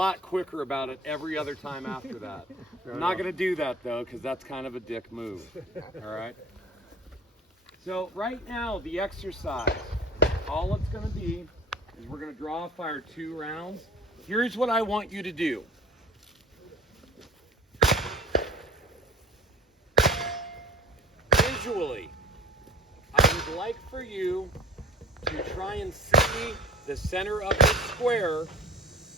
lot quicker about it every other time after that. I'm not going to do that though, because that's kind of a dick move. All right. So right now, the exercise, all it's going to be is we're going to draw fire 2 rounds. Here's what I want you to do. Visually, I would like for you to try and see the center of the square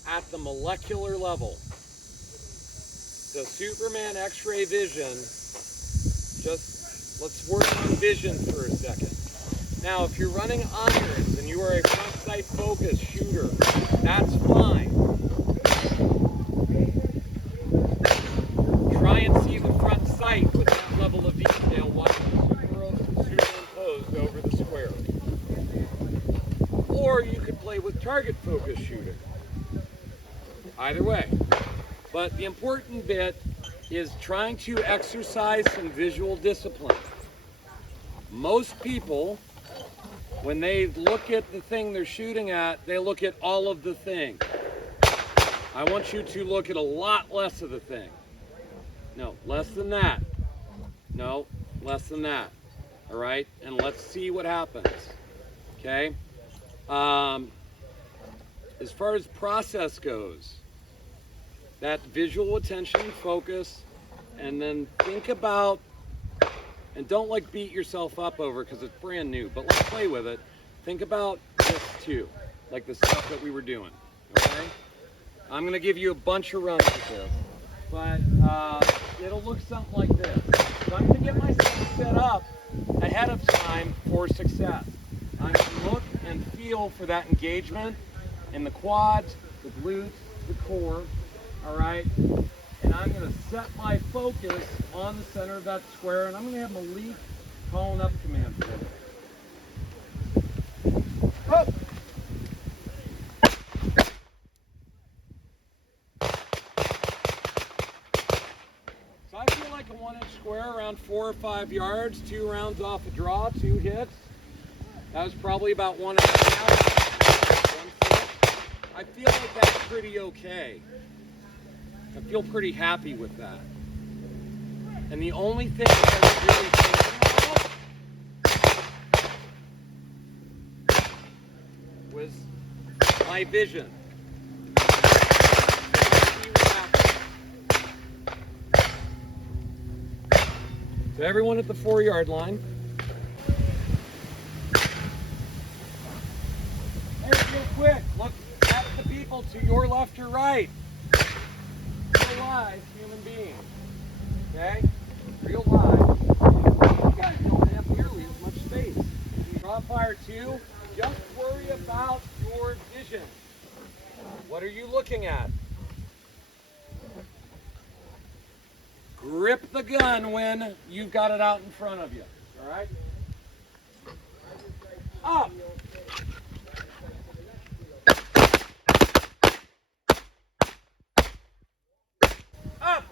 at the molecular level. So Superman X-ray vision, just let's work on vision for a second. Now, if you're running irons and you are a front sight focus shooter, that's fine. Try and see the front sight with that level of detail while it's superimposed over the square. Or you could play with target focus shooting. Either way. But the important bit is trying to exercise some visual discipline. Most people, when they look at the thing they're shooting at, they look at all of the thing. I want you to look at a lot less of the thing. No, less than that. No, less than that. All right? And let's see what happens. Okay? As far as process goes, that visual attention and focus, and then think about, and don't like beat yourself up over because it's brand new, but let's play with it. Think about this too, like the stuff that we were doing, okay? I'm gonna give you a bunch of runs with this, but it'll look something like this. So I'm gonna get myself set up ahead of time for success. I'm gonna look and feel for that engagement in the quads, the glutes, the core, all right? And I'm gonna set my focus on the center of that square, and I'm gonna have Malik call an up command for it. Oh! So I feel like a 1-inch square around 4 or 5 yards, 2 rounds off a draw, 2 hits. That was probably about 1.5. I feel like that's pretty okay. I feel pretty happy with that. And the only thing that I was really thinking about was my vision. So everyone at the 4-yard line. Hey, real quick, look at the people to your left or right. Real live human being. Okay? Real live. You guys don't have nearly as much space. You draw fire 2, just worry about your vision. What are you looking at? Grip the gun when you've got it out in front of you. Alright? Up! Up!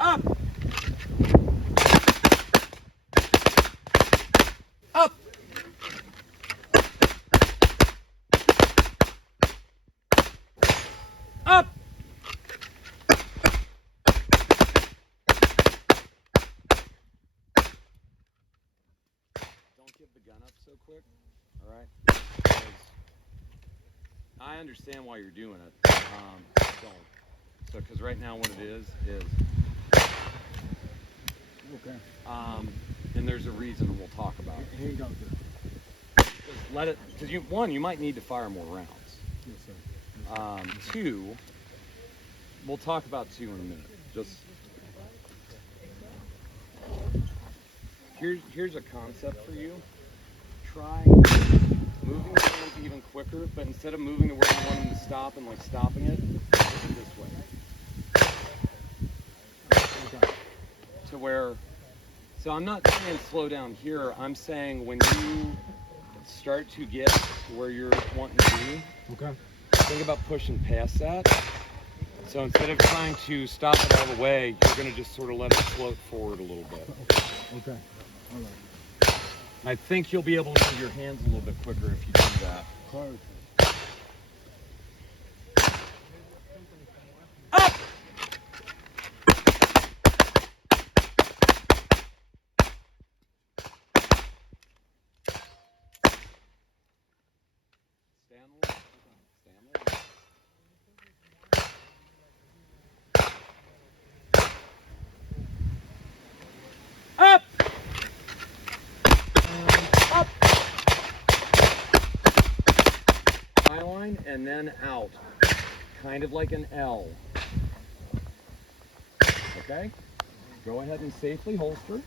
Up! Up! Up! Don't give the gun up so quick, all right? Because I understand why you're doing it. Don't. So, because right now what it is Okay. and there's a reason, and we'll talk about it. Here you go, sir. Just let it, because you might need to fire more rounds. Yes, sir. 2, we'll talk about 2 in a minute. Just here's a concept for you. Try moving the hands even quicker, but instead of moving to where you want them to stop and like stopping it, move it this way. Okay. To where, so I'm not saying slow down here. I'm saying when you start to get to where you're wanting to be, Okay. think about pushing past that. So instead of trying to stop it all the way, you're going to just sort of let it float forward a little bit. Okay. All right. And I think you'll be able to move your hands a little bit quicker if you do that. Perfect. Up! Stand low. Stand low. Up! Up! Eye line and then out. Kind of like an L. Okay? Go ahead and safely holster.